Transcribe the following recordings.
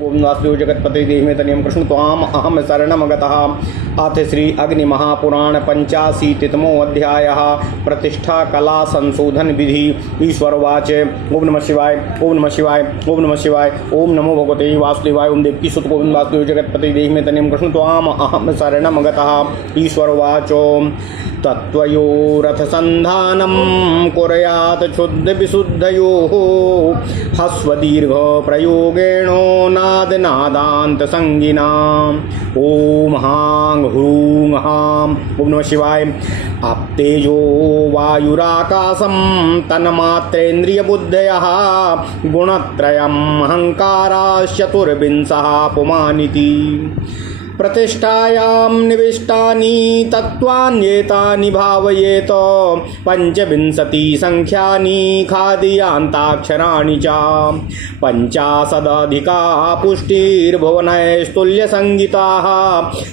गोविंद वासुदेव जगतपते देहि तनियम कृष्ण त्वाम अहम शरणमगतः। अथ श्री अग्नि महापुराण 85तमो अध्यायः प्रतिष्ठा कला संशोधन विधि। ईश्वरवाच ओम नमः शिवाय ओम नमः शिवाय ओम नमः शिवाय ओम नमो भगवते वासुदेवाय ओम देवकी सुत गोविंद वासुदेव जगतपते देहि तनियम कृष्ण त्वाम अहम शरणमगतः। ईश्वरवाच तत्त्वयोरथ संधानं कुर्यात् शुद्ध विशुद्धयोः हस्वदीर्घ प्रयोगेण नाद नादांत संगिना। ओम हांग ह्रूंग हाम ओम नमः शिवाय। तेजो वायुराकाशं तन्मात्रेन्द्रिय बुद्धयः गुणत्रयम् अहंकाराश्चतुर्विंशः पुमानिति। प्रतिष्ठायां निविष्टानि तत्त्वान्येतानि भावयेत पंचविंशति संख्यानि खादीयान्ताक्षराणि च पंचाशदधिका पुष्टिर्भुवनैस्तुल्यसंगिताः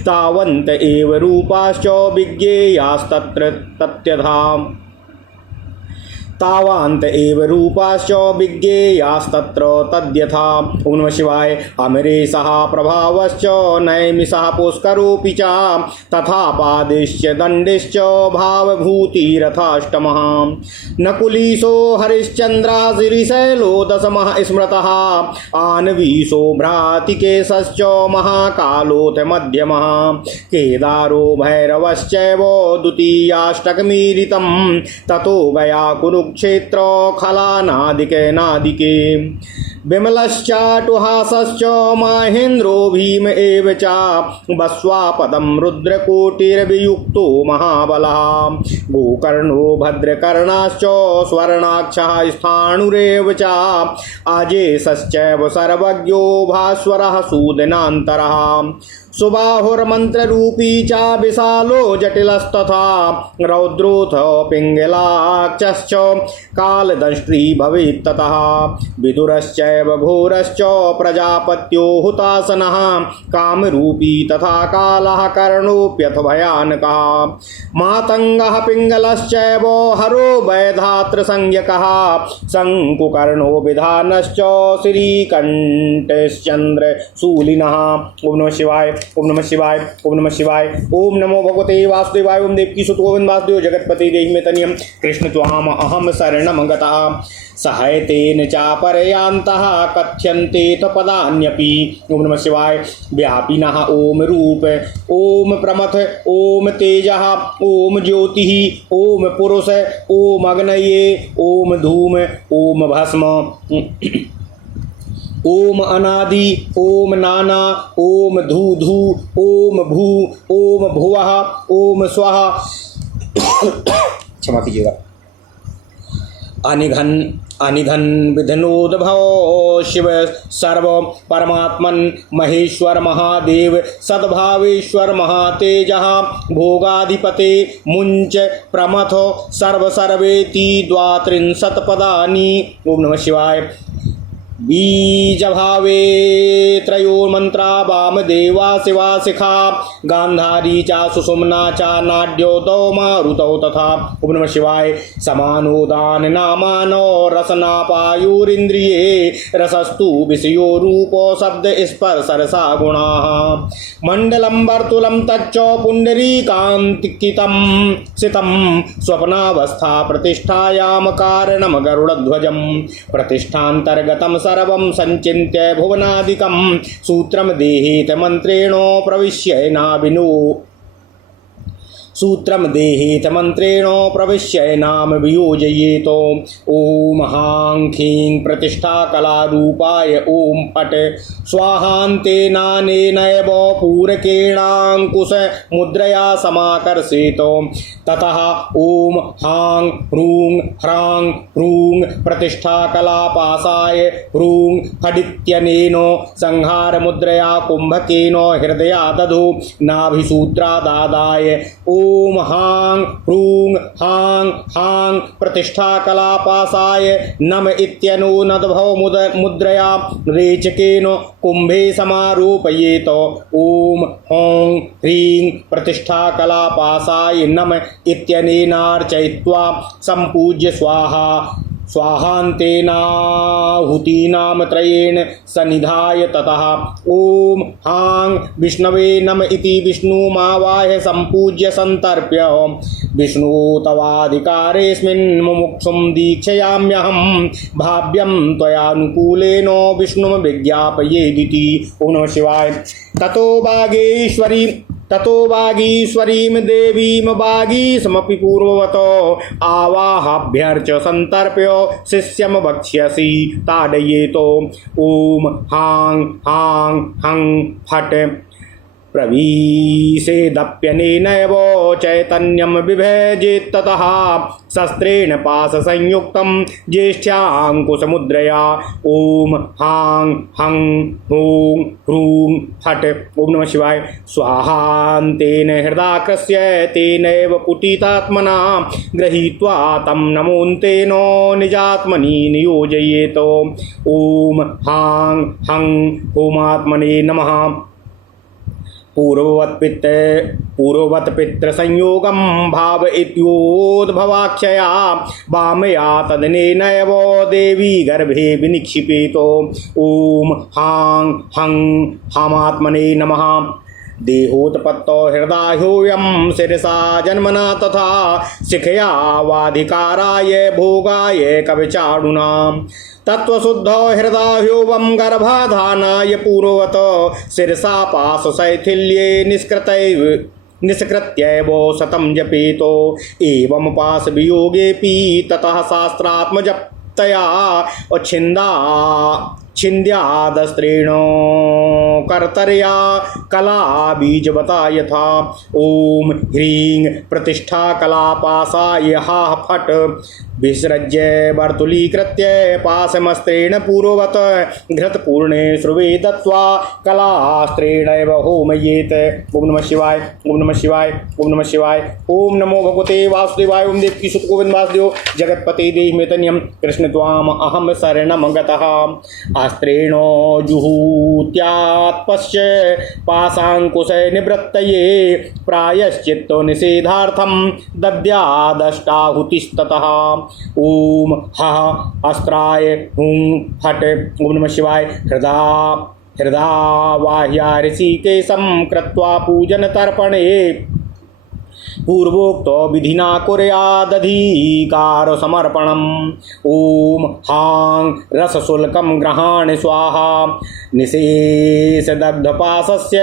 तावन्त एव रूपाश्च विज्ञेयास्तत्र तत्यथा तावान्त एव रूपाश्च विज्ञेयास्तत्र तद्यथा। ओम नमः शिवाय। अमरेशः प्रभावश्च नैमिषः पुष्करोऽपि च तथा पादिश्च दण्डिश्च भावभूतिरथाष्टमः। नकुलीशो हरिश्चन्द्राशिरिशैलो दशमः स्मृतः आनवीशो भ्रातिकेशश्च महाकालोऽथ मध्यमः केदारो भैरवश्चैव द्वितीयाष्टकमीरितं ततो गया कुरुक्षेत्र खलानादिके नादिके विमलश्चाटुहासश्च माहेन्द्रो भीम एव च वस्वापदं रुद्रकोटिर्वियुक्तो महाबलः गोकर्णो भद्रकर्णाश्च स्वर्णाक्षः स्थाणुरेव च अजेशश्चैव सर्वज्ञो भास्वरः सूदनान्तरः सुबाहुर्मन्त्ररूपी च विशालो जटिलस्तथा रौद्रोऽथ पिङ्गलाक्षश्च कालदंष्ट्री भवेत्ततः विदुरश्चैव घोरश्च प्रजापत्यो हुतासनः कामरूपी तथा कालः कर्णोऽप्यथ भयानकः मातङ्गः पिङ्गलश्चैव हरो वैधात्रसंज्ञकः शङ्कुकर्णो विधानश्च श्रीकण्ठश्चन्द्रशूलिनः। ओम नमः शिवाय ओम नमः शिवाय ओम नमः शिवाय ओम नमो भगवते वासुदेवाय ओम देवकी सुत गोविंद वासुदेव जगतपति देहि तनियम कृष्ण त्वाम अहम शरणमगतः। सहैतेन चापरयान्तः कथ्यन्ते पदान्यपि। ओम नमः शिवाय। व्यापिनः ओम रूप ओम प्रमथ ओम तेजः ओम ज्योतिः ओम पुरुष ओम अग्नये ओम धूम ओम भस्म ओम अनादि ओम नाना ओम धू धू ओम भू ओम भुवः ओम स्वः क्षमा कीजिएगा। अनिघन अनिधन विधनोद्भव शिव सर्व परमात्मन महेश्वर महादेव सद्भावेश्वर महातेजः भोगाधिपते मुंच प्रमथ सर्व सर्वेति द्वात्रिंशत् पदानि। ओम नमः शिवाय। बीजभावे त्रयो मंत्रा वामदेवा शिवा शिखा गांधारी चा सुषुम्ना चा नाड्योतौ मारुतौ तथा। ओम नमः शिवाय। समानोदान नामानो रसनापायुरिन्द्रिये रसस्तु विषयो रूपो शब्द स्पर्श रसा गुणाः मंडलम वर्तुलम तच्च पुंडरीकांतिकितं सितं स्वप्नावस्था प्रतिष्ठायाम कारणम गरुड़ध्वजं प्रतिष्ठान्तर्गतं सर्वं संचिन्त्य भुवनादिकं सूत्रम देहेत मंत्रेण प्रविश्य नाभिनो सूत्रम देहेत मंत्रेण प्रविश्य नाम वियोजयेत। ओम हां खीं प्रतिष्ठा कला रूपाय ओम पट स्वाहान्ते नानेनैव पूरकेणांकुश मुद्रया समाकर्षेत। ततः ओम हां ह्रूं ह्रां ह्रूं प्रतिष्ठा कला पासाय ह्रूं फडित्यनेन संहार मुद्रया कुंभकेन हृदया दधो नाभिसूत्रादादाय। ओम हां ह्रूं हां हां प्रतिष्ठा कलापासाय नम इत्यनो नदभव मुद्रया रेचकेन कुंभे समारोपयेत। ओम हौं ह्रीं प्रतिष्ठा कलापासाय नम इत्यनेनार्चयित्वा संपूज्य स्वाहा स्वाहान्तेनाहुतीनां त्रयेण सन्निधाय ततः ॐ हां विष्णवे नम इति विष्णुमावाह्य सम्पूज्य सन्तर्प्य विष्णु तवाधिकारेऽस्मिन् मुमुक्षुं दीक्षयाम्यहं भाव्यं त्वयानुकूलेन विष्णुं विज्ञापयेदिति। ओम नमः शिवाय। ततो वागीश्वरीं देवीं वागीशमपि पूर्ववतो आवाहाभ्यर्च सन्तर्प्य शिष्यं वक्ष्यसि ताडयेतो। ॐ हां हां हं फट् प्रवीशेदप्यनेनैव चैतन्यं बिभेजेत् ततः शस्त्रेण पाशसंयुक्तं ज्येष्ठ्याङ्कुशमुद्रया। ॐ हां हं हूं ह्रूं फट्। ओम नमः शिवाय। स्वाहान्तेन हृदाकृष्य तेनैव कुटितात्मना गृहीत्वा तं नमोन्तेन निजात्मनि नियोजयेत्। ॐ हां हं हूमात्मने नमः। पूर्ववत् पितृसंयोगं भावयित्योद्भवाक्षया वामया तदनेनैव देवी गर्भे विनिक्षिपेतो। ॐ हां हं हमात्मने नमः। देहोत्पत्तौ हृदाह्योऽयं शिरसा जन्मना तथा शिखया वाधिकाराय भोगाय कविचाणुनां तत्त्वशुद्धौ हृदाह्योऽवं गर्भाधानाय पूर्ववत् शिरसा पाशशैथिल्ये निष्कृत्यैव शतं जपेतो। एवं पाशवियोगेऽपि ततः शास्त्रात्मजप्तया छिन्द्यादस्त्रेण कर्तर्या कला बीजवता यथा। ॐ ह्रीं प्रतिष्ठा कला पाशाय हा फट् विसृज्य वर्तुलीकृत्य पाशमस्त्रेण पूर्ववत् घृतपूर्णे श्रुवे दत्त्वा कलास्त्रेणैव होमयेत्। ओम नमः शिवाय। ओम नमः शिवाय। ओम नमः शिवाय। ओम नमो भगवते वासुदेवाय। ओम देवकी सुत गोविंद वासुदेव जगत्पते देहिमेतन्यं कृष्ण त्वाम अहम शरणं गतः। अस्त्रेण जुहूत्यात्पश्य पाशाङ्कुशे निवृत्तये प्रायश्चित्तो निषेधार्थं दद्यादष्टाहुतिस्ततः। ॐ हः अस्त्राय हुं फट्। ओम नमः शिवाय। हृदा ऋषिकेशं कृत्वा पूजन तर्पणे पूर्वोक्तो विधिना कुर्यादधिकार समर्पणम्। ॐ हां रसशुल्कं गृहाण स्वाहा निशेषदग्धपाशस्य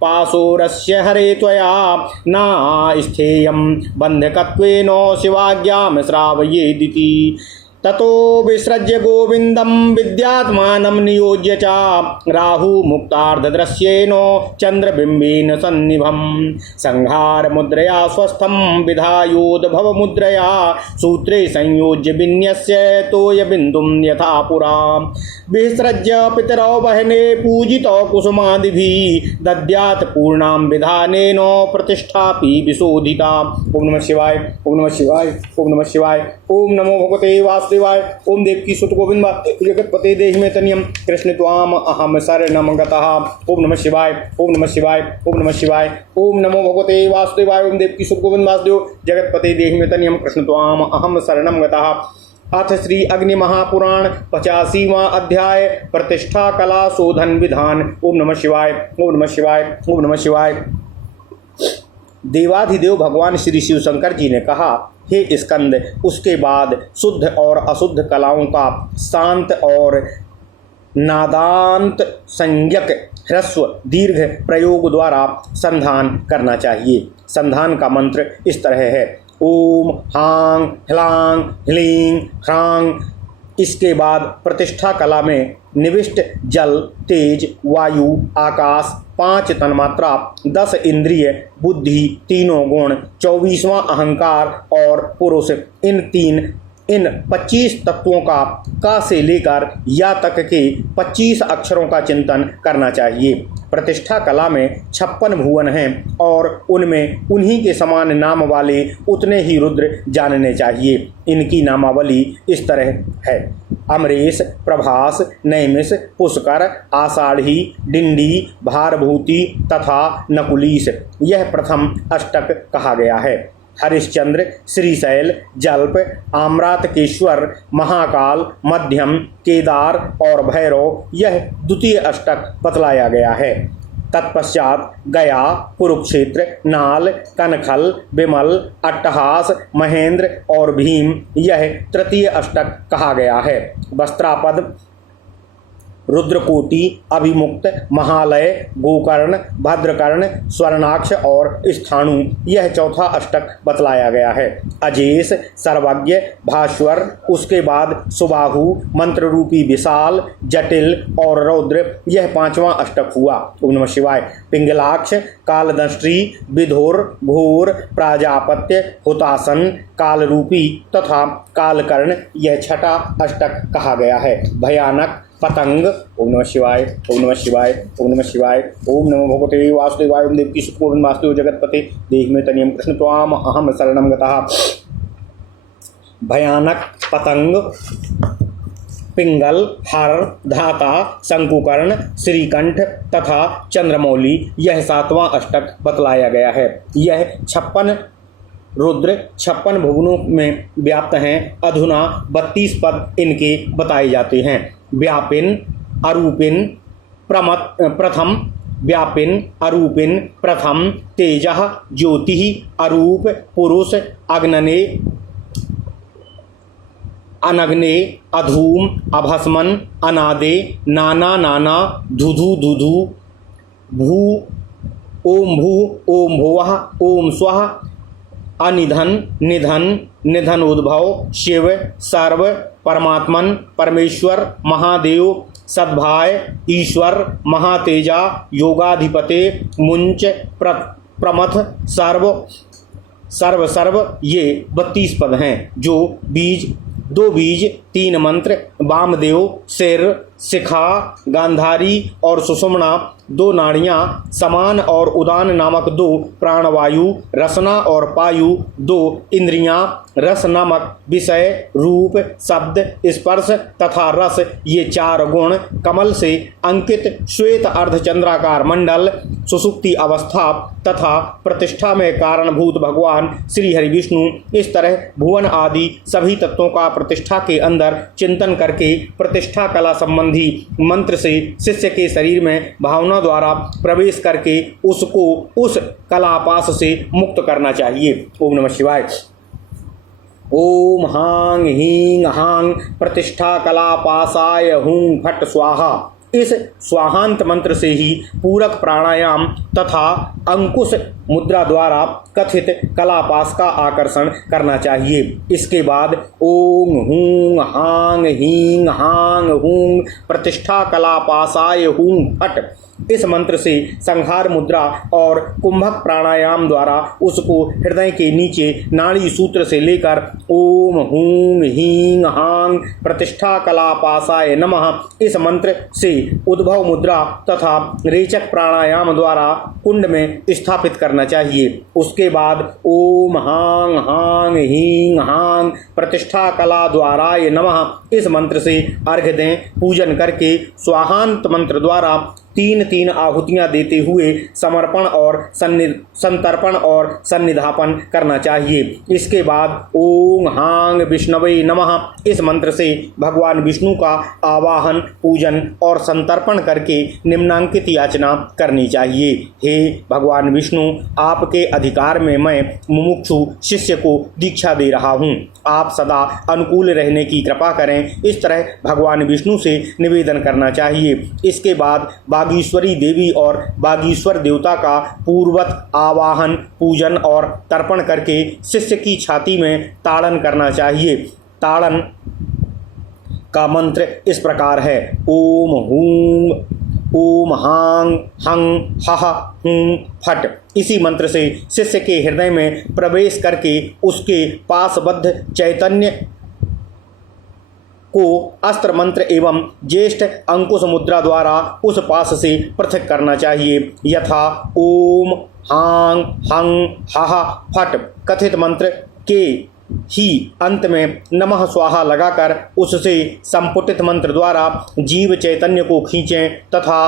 पाशोरस्य हरे त्वया नास्थेयं बन्धकत्वेन शिवाज्ञां श्रावयेदिति। ततो विसृज्य गोविंदं विद्यात्मानं नियोज्य च राहुमुक्तार्धदृश्येन चन्द्रबिम्बेन सन्निभं संहारमुद्रया स्वस्थं विधायोद्भवमुद्रया सूत्रे संयोज्य विन्यस्य तोयबिन्दुं यथा पुरा विसृज्य पितरौ वहने पूजितौ कुसुमादिभिः दद्यात् पूर्णां विधानेन प्रतिष्ठापि विशोधिता। ओम नमः शिवाय। ओम नमः शिवाय। ओम नमः शिवाय। ओम नमो भगवते वासुदेवाय। ओम देवकी सुत गोविंद जगत्पते देहिमेतन्यं कृष्ण त्वाम अहम शरणं गतः। ओम नमः शिवाय। ओम नमः शिवाय। ओम नमः शिवाय। ओम नमो भगवते वासुदेवाय। ओम देवकी सुत गोविंद वासुदेव जगत्पते देहिमेतन्यं कृष्ण त्वाम अहम शरणं गतः। अथ श्री अग्नि महापुराण 85वां अध्याय प्रतिष्ठा कला शोधन विधान। ओम नमः शिवाय। ओम नमः शिवाय। ओम नमः शिवाय। देवाधिदेव भगवान श्री शिव शंकर जी ने कहा, हे स्कंद, उसके बाद शुद्ध और अशुद्ध कलाओं का शांत और नादांत संज्ञक ह्रस्व दीर्घ प्रयोग द्वारा संधान करना चाहिए। संधान का मंत्र इस तरह है, ओम हां ह्लां ह्लीं ह्रां। इसके बाद प्रतिष्ठा कला में निविष्ट जल, तेज, वायु, आकाश, 5 तन्मात्रा, 10 इंद्रिय, बुद्धि, तीनों गुण, 24वां अहंकार और पुरुष, इन 25 तत्वों का से लेकर या तक के 25 अक्षरों का चिंतन करना चाहिए। प्रतिष्ठा कला में 56 भुवन हैं और उनमें उन्हीं के समान नाम वाले उतने ही रुद्र जानने चाहिए। इनकी नामावली इस तरह है, अमरेश, प्रभास, नैमिष, पुष्कर, आषाढ़ी, डिंडी, भारभूति तथा नकुलीश। यह प्रथम अष्टक कहा गया है। हरिश्चंद्र, श्रीशैल, जल्प, आम्रातकेश्वर, महाकाल, मध्यम, केदार और भैरव, यह द्वितीय अष्टक बतलाया गया है। तत्पश्चात गया, कुरुक्षेत्र, नाल, कनखल, विमल, अट्टहास, महेंद्र और भीम, यह तृतीय अष्टक कहा गया है। वस्त्रापद, रुद्रकोटि, अभिमुक्त, महालय, गोकर्ण, भद्रकर्ण, स्वर्णाक्ष और स्थाणु, यह चौथा अष्टक बतलाया गया है। अजेश, सर्वज्ञ, भास्वर, उसके बाद सुबाहु, मंत्र रूपी विशाल, जटिल और रौद्र, यह पांचवां अष्टक हुआ। ओम नमः शिवाय। पिंगलाक्ष, कालदंष्ट्री, विधुर, घोर, प्राजापत्य, हुतासन, कालरूपी तथा कालकर्ण, यह छठा अष्टक कहा गया है। भयानक, पतंग, ओम नमः शिवाय, ओम नमः शिवाय, ओम नमः शिवाय, ओम नमो भगवते वासुदेवाय, ओम देवकी सुतोवन वासुदेव जगतपते देहि मे तनियम कृष्ण त्वाम अहम शरणम गतः। भयानक, पतंग, पिंगल, हर, धाता, शंकुकर्ण, श्रीकंठ तथा चंद्रमौली, यह सातवां अष्टक बतलाया गया है। यह 56 रुद्र 56 भुवनों में व्याप्त हैं। अधुना 32 पद इनके बताए जाते हैं। व्यापिन, अरूपिन, प्रथम, व्यापिन, अरूपिन, प्रथम, तेजः, ज्योति, अरूप, पुरुष, अग्नने, अनग्ने, अधूम, अभस्मन, अनादे, नाना नाना, धुधु धुधु, भू, ओम भू, ओम भुवः, ओम स्वः, अनिधन, निधन, निधन उद्भव, शिव, सर्व, परमात्मन, परमेश्वर, महादेव, सद्भाय, ईश्वर, महातेजा, योगाधिपते, मुंच, प्रमथ, सर्व, ये 32 पद हैं। जो बीज, 2 बीज, 3 मंत्र, वामदेव, सिर, शिखा, गांधारी और सुषुम्ना, 2 नाड़ियाँ, समान और उदान नामक 2 प्राणवायु, रसना और पायु, 2 इंद्रियाँ, रस नामक विषय, रूप, शब्द, स्पर्श तथा रस, ये 4 गुण, कमल से अंकित श्वेत अर्धचंद्राकार मंडल, सुसुप्ति अवस्था तथा प्रतिष्ठा में कारणभूत भगवान श्री हरि विष्णु, इस तरह भुवन आदि सभी तत्वों का प्रतिष्ठा के अंदर चिंतन करके प्रतिष्ठा कला संबंधी मंत्र से शिष्य के शरीर में भावना द्वारा प्रवेश करके उसको उस कलापास से मुक्त करना चाहिए। ओम नमः शिवाय। ओम हांग हींग हांग प्रतिष्ठा कलापासाय हुं फट स्वाहा। इस स्वाहांत मंत्र से ही पूरक प्राणायाम तथा अंकुश मुद्रा द्वारा कथित कलापास का आकर्षण करना चाहिए। इसके बाद ओम हूं हांग हींग हांग हूं प्रतिष्ठा कलापासाय हूं फट, इस मंत्र से संहार मुद्रा और कुंभक प्राणायाम द्वारा उसको हृदय के नीचे नाड़ी सूत्र से लेकर ओम हूं हींग हांग प्रतिष्ठा कलापासाय नमः, इस मंत्र से उद्भव मुद्रा तथा रेचक प्राणायाम द्वारा कुंड में स्थापित करना चाहिए। उसके बाद ओम हांग हांग हींग हांग प्रतिष्ठा कला द्वाराय नमः, इस मंत्र से अर्घ्य दें। पूजन करके स्वाहांत मंत्र द्वारा 3 आहुतियां देते हुए समर्पण और संतर्पण और सन्निधापन करना चाहिए। इसके बाद ओम हांग विष्णवे नमः, इस मंत्र से भगवान विष्णु का आवाहन, पूजन और संतर्पण करके निम्नांकित याचना करनी चाहिए। हे भगवान विष्णु, आपके अधिकार में मैं मुमुक्षु शिष्य को दीक्षा दे रहा हूँ, आप सदा अनुकूल रहने की कृपा करें। इस तरह भगवान विष्णु से निवेदन करना चाहिए। इसके बाद बागीश्वरी देवी और बागीश्वर देवता का पूर्वत आवाहन, पूजन और तर्पण करके शिष्य की छाती में ताड़न करना चाहिए। ताड़न का मंत्र इस प्रकार है, ओम हूं ओम हांग हंग हह हूं फट। इसी मंत्र से शिष्य के हृदय में प्रवेश करके उसके पासबद्ध चैतन्य को अस्त्र मंत्र एवं ज्येष्ठ अंकुश मुद्रा द्वारा उस पास से पृथक करना चाहिए। यथा ओम हांग हंग हह फट कथित मंत्र के ही अंत में नमः स्वाहा लगाकर उससे संपुटित मंत्र द्वारा जीव चैतन्य को खींचें तथा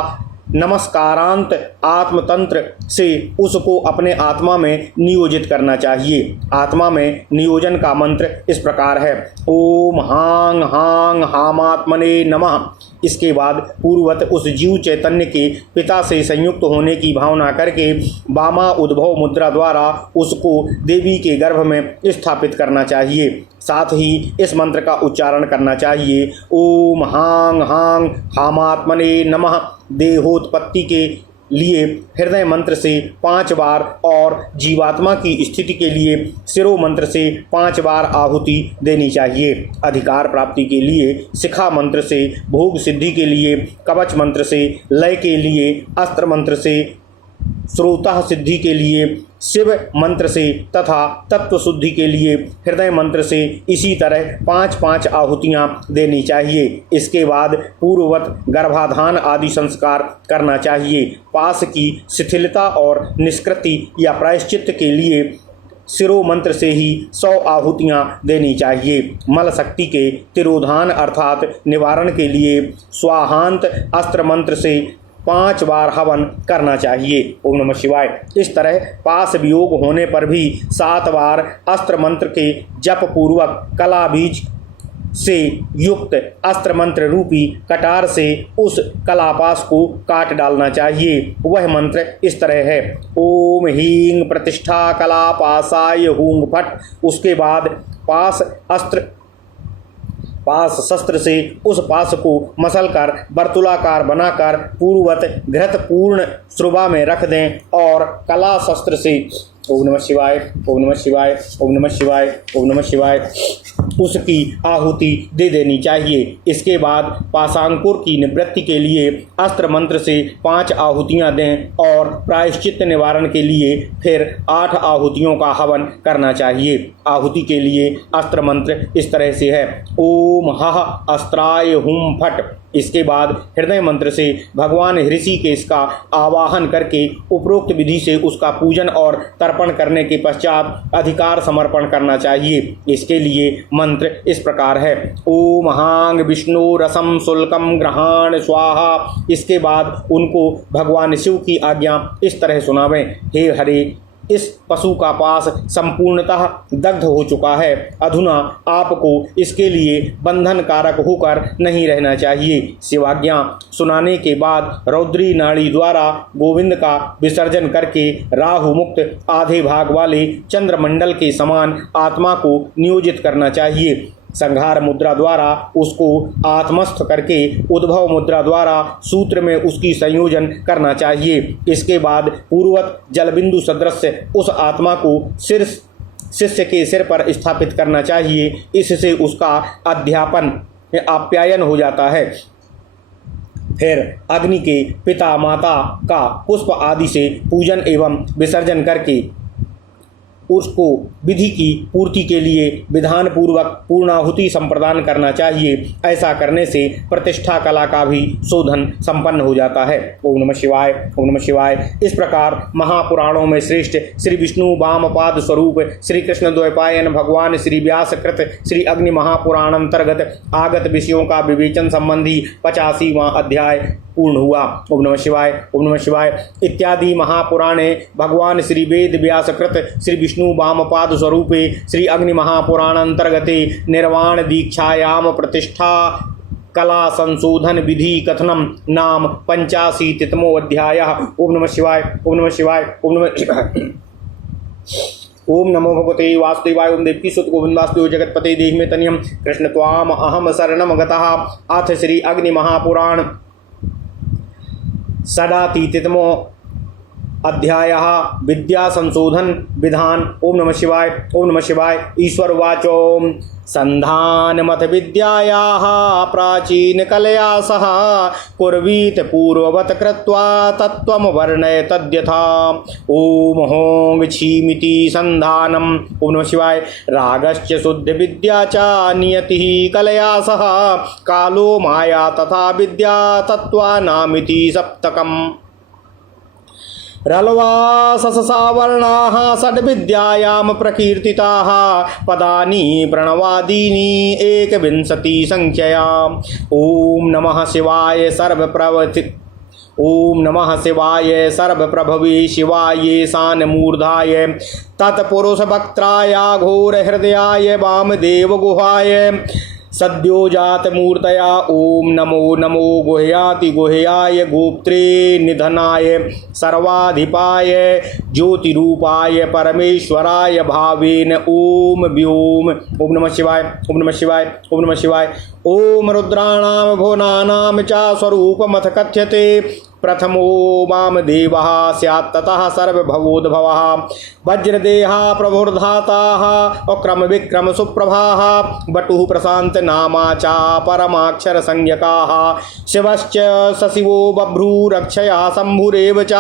नमस्कारांत आत्मतंत्र से उसको अपने आत्मा में नियोजित करना चाहिए। आत्मा में नियोजन का मंत्र इस प्रकार है, ओम हांग हांग हामात्मने नमः। इसके बाद पूर्ववत उस जीव चैतन्य के पिता से संयुक्त होने की भावना करके वामा उद्भव मुद्रा द्वारा उसको देवी के गर्भ में स्थापित करना चाहिए। साथ ही इस मंत्र का उच्चारण करना चाहिए, ओम हांग हांग हामात्मने नमः। देहोत्पत्ति के लिए हृदय मंत्र से 5 बार और जीवात्मा की स्थिति के लिए शिरो मंत्र से 5 बार आहुति देनी चाहिए। अधिकार प्राप्ति के लिए शिखा मंत्र से, भोग सिद्धि के लिए कवच मंत्र से, लय के लिए अस्त्र मंत्र से, श्रोता सिद्धि के लिए शिव मंत्र से तथा तत्व शुद्धि के लिए हृदय मंत्र से इसी तरह 5-5 आहुतियाँ देनी चाहिए। इसके बाद पूर्ववत गर्भाधान आदि संस्कार करना चाहिए। पास की शिथिलता और निष्कृति या प्रायश्चित्त के लिए शिरो मंत्र से ही 100 आहुतियाँ देनी चाहिए। मल शक्ति के तिरोधान अर्थात निवारण के लिए स्वाहांत अस्त्र मंत्र से 5 बार हवन करना चाहिए। ओम नमः शिवाय। इस तरह पास वियोग होने पर भी 7 बार अस्त्र मंत्र के जप पूर्वक कला बीज से युक्त अस्त्र मंत्र रूपी कटार से उस कलापास को काट डालना चाहिए। वह मंत्र इस तरह है, ओम हींग प्रतिष्ठा कलापासाय हूंग फट। उसके बाद पास शस्त्र से उस पास को मसल कर वर्तुलाकार बनाकर पूर्ववत घृत पूर्ण श्रुबा में रख दें और कला शस्त्र से ओम नमः शिवाय, ओम नमः शिवाय, ओम नमः शिवाय, ओम नमः शिवाय उसकी आहुति दे देनी चाहिए। इसके बाद पाशांकुर की निवृत्ति के लिए अस्त्र मंत्र से 5 आहुतियाँ दें और प्रायश्चित्त निवारण के लिए फिर 8 आहुतियों का हवन करना चाहिए। आहुति के लिए अस्त्र मंत्र इस तरह से है, ओम हः अस्त्राय हुम फट। इसके बाद हृदय मंत्र से भगवान ऋषिकेश का आवाहन करके उपरोक्त विधि से उसका पूजन और तर्पण करने के पश्चात अधिकार समर्पण करना चाहिए। इसके लिए मंत्र इस प्रकार है, ओम हांग विष्णु रसम शुल्कम ग्रहाण स्वाहा। इसके बाद उनको भगवान शिव की आज्ञा इस तरह सुनावें, हे हरे, इस पशु का पास संपूर्णतः दग्ध हो चुका है। अधुना आपको इसके लिए बंधन कारक होकर नहीं रहना चाहिए। शिवाज्ञा सुनाने के बाद रौद्री नाड़ी द्वारा गोविंद का विसर्जन करके राहु मुक्त आधे भाग वाले चंद्रमंडल के समान आत्मा को नियोजित करना चाहिए। संहार मुद्रा द्वारा उसको आत्मस्थ करके उद्भव मुद्रा द्वारा सूत्र में उसकी संयोजन करना चाहिए। इसके बाद पूर्ववत जलबिंदु सदृश उस आत्मा को शिष्य के सिर पर स्थापित करना चाहिए। इससे उसका अध्यापन आप्यायन हो जाता है। फिर अग्नि के पिता माता का पुष्प आदि से पूजन एवं विसर्जन करके उसको विधि की पूर्ति के लिए विधान पूर्वक पूर्णाहुति संप्रदान करना चाहिए। ऐसा करने से प्रतिष्ठा कला का भी शोधन संपन्न हो जाता है। ओम नमः शिवाय, ओम नमः शिवाय। इस प्रकार महापुराणों में श्रेष्ठ श्री विष्णु वामपाद स्वरूप श्री कृष्ण द्वैपायन भगवान श्री व्यास कृत श्री अग्नि महापुराण अंतर्गत आगत विषयों का विवेचन संबंधी 85वां अध्याय पूर्ण हुआ। ओम नमः शिवाय, ओम नमः शिवाय। इत्यादि महापुराणे भगवान श्री वेद व्यासकृत श्री विष्णु वामपाद स्वरूपे श्री अग्नि महापुराण अंतर्गते निर्वाण दीक्षायाम प्रतिष्ठा कला संशोधन विधि कथनम नाम 85तमो अध्यायः। ओम नमः शिवाय, ओम नमः शिवाय, ओम नमः शिवाय। ओम नमो भगवते वासुदेवाय। ओम देवकी सुत गोविंद वासुदेव जगतपते देहि मे तनियम कृष्ण त्वाम अहम शरणम गतः। अथ श्री अग्नि महापुराण षडातीतमो अध्यायः विद्या संशोधन विधान। ओम नमः शिवाय, ओम नमः शिवाय। ईश्वर उवाच, संधानमथ विद्यायाः प्राचीन कलया सह कुर्वीत पूर्ववत कृत्वा तत्त्वं वर्णय तद्यथा। ओम होंग छीमिति संधानम। ओम नमः शिवाय। रागश्च शुद्ध विद्या च नियतिः कलया सह कालो माया तथा विद्या तत्त्वानामिति सप्तकम्। रलवा ससावर्णाः षड्विद्यायां प्रकीर्तिताः पदानि प्रणवादीनि 21 संख्यया। ओम नमः शिवाय सर्वप्रवृत्ति ओम नमः शिवाय सर्वप्रभवे शिवाय शानमूर्धाय तत्पुरुष वक्त्राय घोर हृदयाय वामदेव गुहाय सद्योजात मूर्तया ओम नमो नमो गुह्याति गुह्याय गोप्त्रे निधनाय सर्वाधिपाय ज्योतिरूपाय परमेश्वराय भावेन ओम व्योम। ओम नमः शिवाय ओम नमः शिवाय ओम नमः शिवाय। ओम रुद्राणाम भुवनानां च स्वरूपमथ कथ्यते प्रथमो वामदेवः स्यात् ततः सर्वभवोद्भवः वज्रदेहा प्रभुर्धाताः अक्रम विक्रम सुप्रभाः बटुः प्रशान्त नामा च परमाक्षर संज्ञकाः शिवश्च सशिवो बभ्रू रक्षया शम्भुरेव च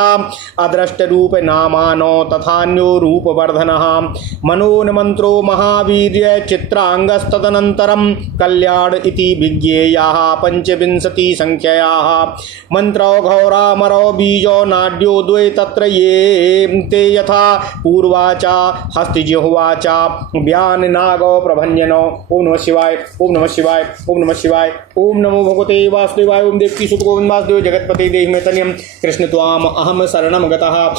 अदृष्टरूप नामानो तथान्यो रूपवर्धनः मनोन्मन्त्रो महावीर्य चित्रांगस्तदनन्तरं कल्याण इति विज्ञेयाः पंचविंशति संख्यायाः मंत्रो घोरामरो बीजो नाड्यो द्वे तत्र ये ते यथा पूर्वाचा हस्तिजिह्वाचा व्यान नागो प्रभंजनो। ओम नमः शिवाय ओम नमः शिवाय ओम नमः शिवाय। ओम नमो भगवते वासुदेवाय ओम देवकी सुत गोविंद वासुदेव जगतपते देहि मे तन्यम कृष्ण त्वाम अहम शरणम गतः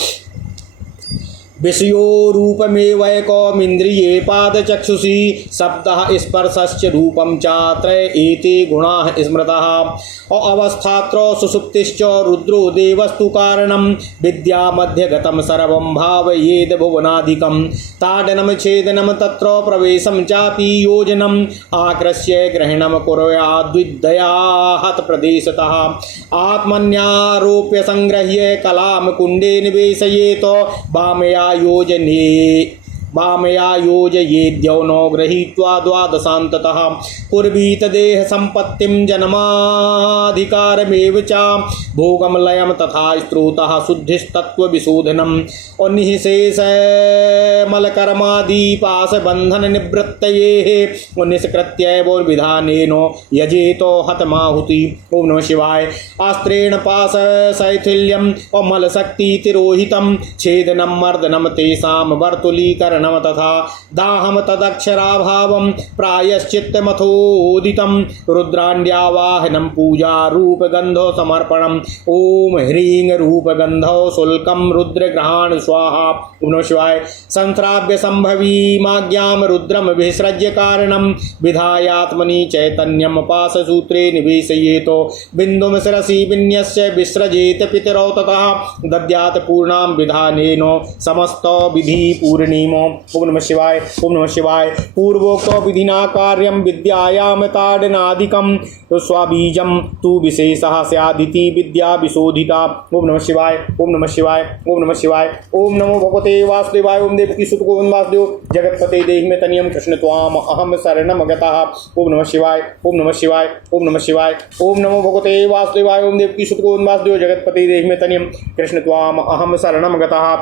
विषयो रूपमेवैकमिन्द्रिये पादचक्षुषी शब्दः स्पर्शश्च रूपं च त्रय एते गुणाः स्मृतः अवस्थात्र सुषुप्तिश्च रुद्रो देवस्तु कारणं विद्या मध्यगतं सर्वं भावयेद भुवनादिकं ताडनं छेदनं तत्र प्रवेशं चापि योजनम् आकृष्य ग्रहणं कुर्याद्विद्या हतप्रदेशतः आत्मन्यारोप्य संगृह्य कलां कुण्डे निवेशयेत वामया योजयेद्यौनो गृहीत्वा द्वादशान्ततः कुर्वीत देह संपत्तिं जन्माधिकारमेव च भोगं लयं तथा स्त्रोतः शुद्धिस्तत्त्वविशोधनम् निःशेषमलकर्मादिपाशबन्धन निवृत्तये निष्कृत्यैव विधानेन यजेतो हतमाहुति। ओम नमः शिवाय। अस्त्रेण पाशशैथिल्यं मलशक्ति तिरोहितं छेदनं मर्दनं तेषां वर्तुलीकरणं तथा दाहं तदक्षराभावं प्रायश्चित्तमथोदितं रुद्राण्ड्यावाहनं पूजा रूपगन्धो समर्पणम्। ओम ह्रीं रूपगन्धो शुल्कं रुद्रग्रहाण स्वाहा। ओम नमः शिवाय। संस्राव्य संभवीमाज्ञां रुद्रम विसृज्य कारणं विधायात्मनि चैतन्यं पाशसूत्रे निवेशयेतो बिन्दुं शिरसि विन्यस्य विसृजेत पितरौ ततः दद्यात् पूर्णां विधानेन समस्तो विधि पूर्णिमो। ओम नमः शिवाय ओम नमः शिवाय। पूर्वोक्त विधिना कार्यं विद्यायां ताडनादिकं स्वाबीजं तु विशेषः स्यादिति विद्या विशोधिता। ओम नमः शिवाय ओम नमः शिवाय ओम नमः शिवाय। ओम नमो भगवते वासुदेवाय ओम देवकी सुत गोविंद वासुदेव जगतपते देहि मे तन्यम कृष्ण त्वाम अहम शरणम गतः। ओम नमः शिवाय ओम नमः शिवाय ओम नमः शिवाय। ओम नमो भगवते वासुदेवाय ओम देवकी सुत गोविंद वासुदेव जगतपते देहि मे तन्यम कृष्ण त्वाम अहम शरणम गतः।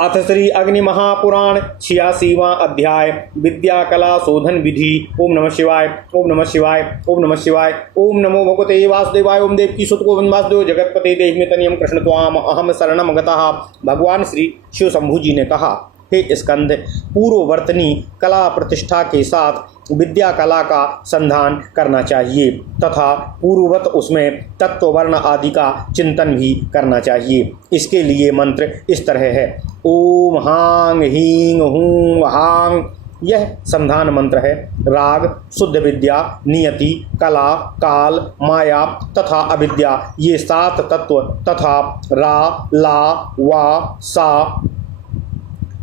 अथ श्री अग्नि महापुराण 86वां अध्याय विद्या कला शोधन विधि। ओम नमः शिवाय ओम नमः शिवाय ओम नमः शिवाय। ओम नमो भगवते वासुदेवाय ओम देवकी सुत गोविंद वासुदेव जगतपते देहि मे तन्यम कृष्ण त्वाम अहम शरणम गतः। भगवान श्री शिव शंभु जी ने कहा, हे स्कंद, पूर्ववर्तनी कला प्रतिष्ठा के साथ विद्या कला का संधान करना चाहिए तथा पूर्ववत उसमें तत्ववर्ण आदि का चिंतन भी करना चाहिए। इसके लिए मंत्र इस तरह है। ओम हांग हींग हूं हांग, यह संधान मंत्र है। राग, शुद्ध विद्या, नियति, कला, काल, माया तथा अविद्या, ये 7 तत्व तथा रा, ला, वा, सा,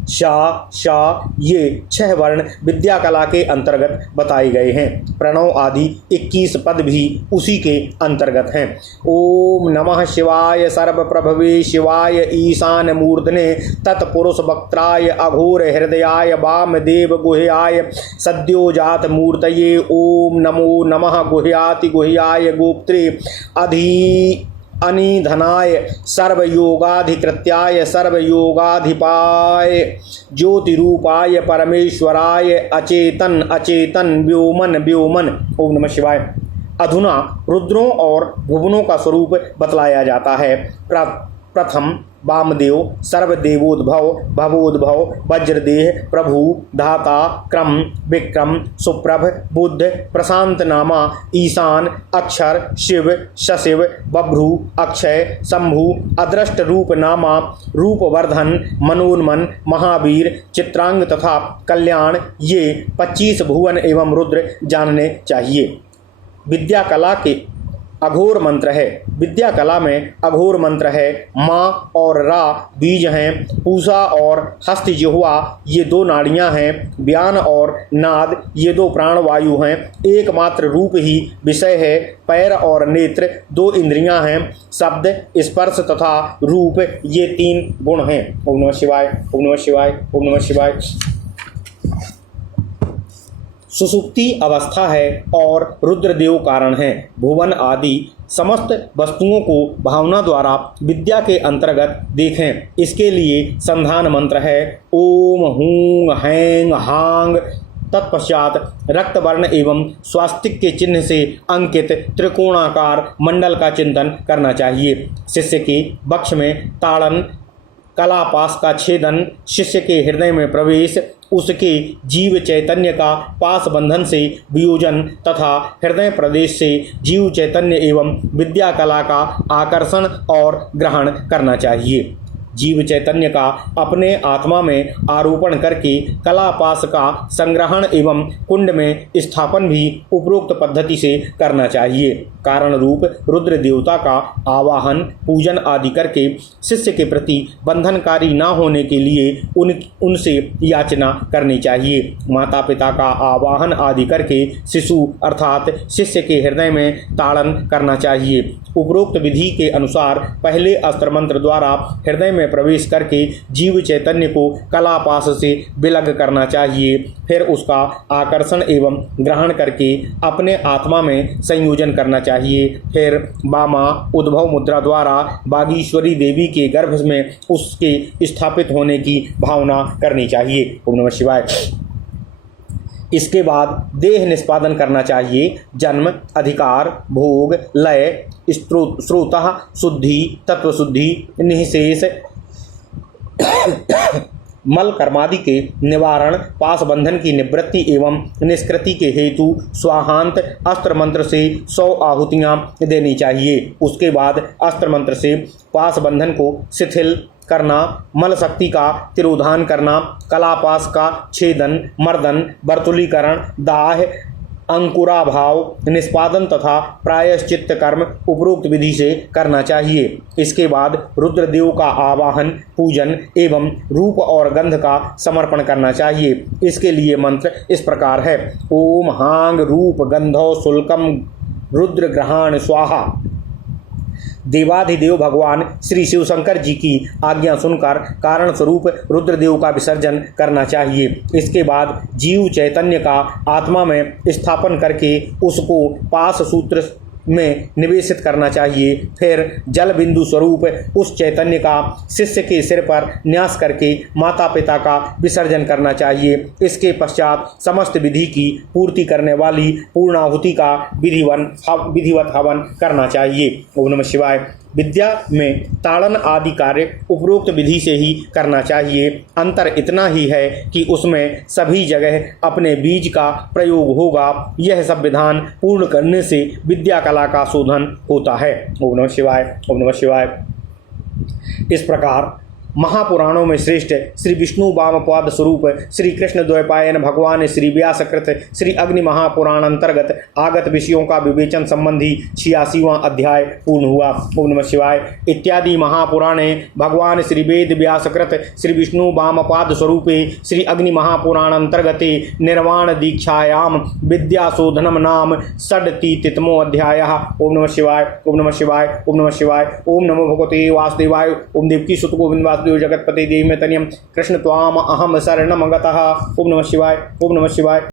शा, शा, ये 6 वर्ण विद्या कला के अंतर्गत बताए गए हैं। प्रणव आदि 21 पद भी उसी के अंतर्गत हैं। ओम नमः शिवाय सर्वप्रभवे शिवाय ईशान मूर्धने तत्पुरुष वक्त्राय अघोर हृदयाय वामदेव गुह्याय सद्योजात मूर्तये ओम नमो नमः गुह्याति गुह्याय गोप्त्रे अनिधनाय सर्वयोगाधिकृत्याय सर्वयोगाधिपाय ज्योतिरूपाय परमेश्वराय अचेतन अचेतन व्योमन व्योमन। ओम नमः शिवाय। अधुना रुद्रों और भुवनों का स्वरूप बतलाया जाता है। प्रथम वामदेव सर्वदेवोद्भव भवोद्भव वज्रदेह प्रभु धाता क्रम विक्रम सुप्रभ बुद्ध प्रशांत नामा ईशान अक्षर शिव शशिव बभ्रु अक्षय शंभु अदृष्ट रूप नामा रूपवर्धन मनोन्मन महावीर चित्रांग तथा कल्याण ये 25 भुवन एवं रुद्र जानने चाहिए। विद्या कला के अघोर मंत्र है। विद्या कला में अघोर मंत्र है। माँ और रा बीज हैं। पूषा और हस्त जिह्वा ये 2 नाड़ियाँ हैं। व्यान और नाद ये 2 प्राणवायु हैं। एकमात्र रूप ही विषय है। पैर और नेत्र 2 इंद्रियां हैं। शब्द स्पर्श तथा रूप ये 3 गुण हैं। ओम नमः शिवाय, ओम नमः शिवाय, ओम नमः शिवाय। सुसुप्ति अवस्था है और रुद्रदेव कारण है। भुवन आदि समस्त वस्तुओं को भावना द्वारा विद्या के अंतर्गत देखें। इसके लिए संधान मंत्र है ओम हूं हैंग हांग। तत्पश्चात रक्त वर्ण एवं स्वास्तिक के चिन्ह से अंकित त्रिकोणाकार मंडल का चिंतन करना चाहिए। शिष्य के वक्ष में ताड़न कलापास का छेदन, शिष्य के हृदय में प्रवेश, उसके जीव चैतन्य का पास बंधन से वियोजन तथा हृदय प्रदेश से जीव चैतन्य एवं विद्या कला का आकर्षण और ग्रहण करना चाहिए। जीव चैतन्य का अपने आत्मा में आरोपण करके कलापास का संग्रहण एवं कुंड में स्थापन भी उपरोक्त पद्धति से करना चाहिए। कारण रूप रुद्र देवता का आवाहन पूजन आदि करके शिष्य के प्रति बंधनकारी न होने के लिए उनसे याचना करनी चाहिए। माता पिता का आवाहन आदि करके शिशु अर्थात शिष्य के हृदय में ताड़न करना चाहिए। उपरोक्त विधि के अनुसार पहले अस्त्र मंत्र द्वारा हृदय में प्रवेश करके जीव चैतन्य को कलापास से विलग करना चाहिए। फिर उसका आकर्षण एवं ग्रहण करके अपने आत्मा में संयोजन करना चाहिए। फिर बामा उद्भव मुद्रा द्वारा बागीश्वरी देवी के गर्भ में उसके स्थापित होने की भावना करनी चाहिए। ओम नमः शिवाय। इसके बाद देह निष्पादन करना चाहिए। जन्म अधिकार भोग लय स्रोतः शुद्धि तत्व शुद्धि निःशेष मल कर्मादि के निवारण पास बंधन की निवृत्ति एवं निष्कृति के हेतु स्वाहांत अस्त्र मंत्र से 100 आहुतियाँ देनी चाहिए। उसके बाद अस्त्र मंत्र से पास बंधन को शिथिल करना, मल शक्ति का तिरोधान करना, कलापास का छेदन, मर्दन, वर्तुलीकरण, दाह, अंकुराभाव निष्पादन तथा प्रायश्चित्त कर्म उपरोक्त विधि से करना चाहिए। इसके बाद रुद्रदेव का आवाहन पूजन एवं रूप और गंध का समर्पण करना चाहिए। इसके लिए मंत्र इस प्रकार है ओम हांग रूप गंधो शुल्कम रुद्र ग्रहाण स्वाहा। देवाधिदेव भगवान श्री शिव शंकर जी की आज्ञा सुनकर कारण स्वरूप रुद्रदेव का विसर्जन करना चाहिए। इसके बाद जीव चैतन्य का आत्मा में स्थापन करके उसको पास सूत्र में निवेशित करना चाहिए। फिर जल बिंदु स्वरूप उस चैतन्य का शिष्य के सिर पर न्यास करके माता पिता का विसर्जन करना चाहिए। इसके पश्चात समस्त विधि की पूर्ति करने वाली पूर्णाहुति का विधिवत हवन करना चाहिए। ओम नमः शिवाय। विद्या में ताड़न आदि कार्य उपरोक्त विधि से ही करना चाहिए। अंतर इतना ही है कि उसमें सभी जगह अपने बीज का प्रयोग होगा। यह सब विधान पूर्ण करने से विद्या कला का शोधन होता है। ओम नमः शिवाय, ओम नमः शिवाय। इस प्रकार महापुराणों में श्रेष्ठ श्री विष्णु वामपाद स्वरूप श्री कृष्ण द्वैपायन भगवान श्री व्यासकृत श्री अग्नि महापुराण अंतर्गत आगत विषयों का विवेचन संबंधी 86वां अध्याय पूर्ण हुआ। ओम नमः शिवाय। इत्यादि महापुराणे भगवान श्री वेद व्यासकृत श्री विष्णु वामपाद स्वरूपे श्री अग्नि महापुराण अंतर्गते निर्वाण दीक्षायाम विद्याशोधनम नाम षड्तितमो अध्याय। ओम नमः शिवाय, ओम नमः शिवाय, ओम नमः शिवाय। ओम नमो भगवते वासुदेवाय। ओम देवकी सुत गोविंद जगतपति देव में तनियम कृष्ण त्वाम अहम शरणम गतः। ओम नमः शिवाय, ओम नमः शिवाय।